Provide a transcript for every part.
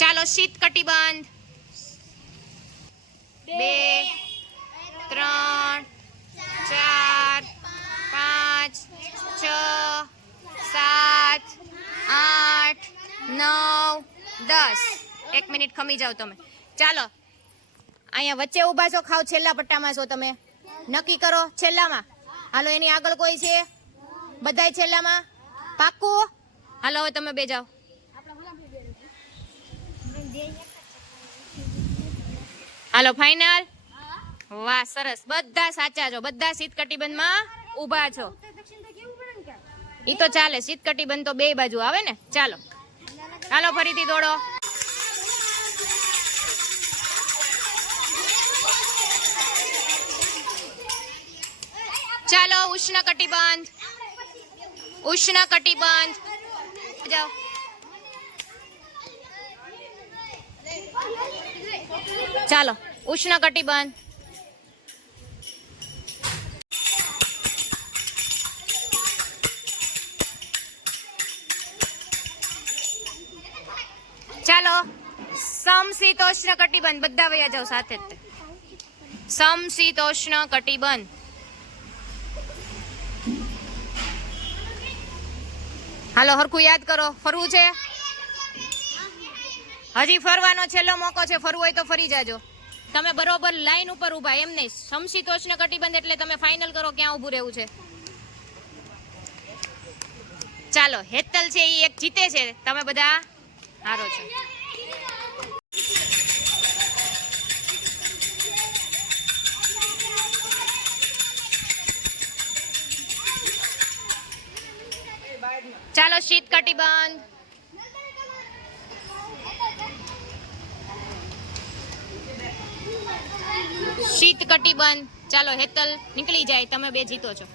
चलो शीत कटिबंध बे, દસ. એક મિનિટ ખમી જાઓ તમે. ચાલો. અહીંયા વચ્ચે ઊભા છો ખાવ છેલ્લા પટ્ટામાં છો તમે. નક્કી કરો છેલ્લામાં. હાલો એની આગળ કોઈ છે? બધાય છેલ્લામાં? પાક્કું? હાલો હવે તમે બે જાઓ. હાલો ફાઇનલ. વાહ સરસ. બધા સાચા છો. બધા શીત કટિબંધમાં ઊભા છો. ઈ તો ચાલે. શીત કટિબંધ તો બે બાજુ આવે ને. ચાલો. હાલો ફરીથી દોડો. ચાલો ઉષ્ણ કટિબંધ ઉષ્ણ કટિબંધ જાઓ. ચાલો ઉષ્ણ કટિબંધ ચાલો, સમશીતોષ્ણ કટિબંધ, બધા વયા જાઓ સાથે જ. સમશીતોષ્ણ કટિબંધ. હાલો, હરખું યાદ કરો, ફરવું છે? હજી ફરવાનો છેલ્લો મોકો છે, ફરવું હોય તો ફરી જાજો. તમે બરોબર લાઈન ઉપર ઊભા, એમ નહીં. સમશીતોષ્ણ કટિબંધ એટલે તમે ફાઇનલ કરો, ક્યાં ઊભું રહેવું છે? ચાલો, હેતલ છે એ એક જીતે છે. તમે બધા હારો છે. ચાલો શીત કટિબંધ શીત કટિબંધ ચાલો હેતલ નીકળી જાય. તમે બે જીતો છો.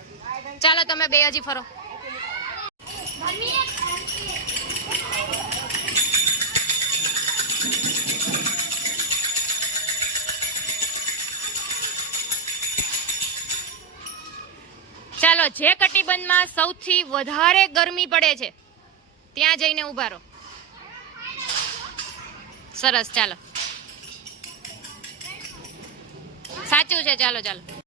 ચાલો તમે બે હજી ફરો. જે કટિબંધમાં સૌથી વધારે ગરમી પડે છે, ત્યાં જઈને ઊભા રહો. સરસ, ચાલો. સાચું છે, ચાલો ચાલો.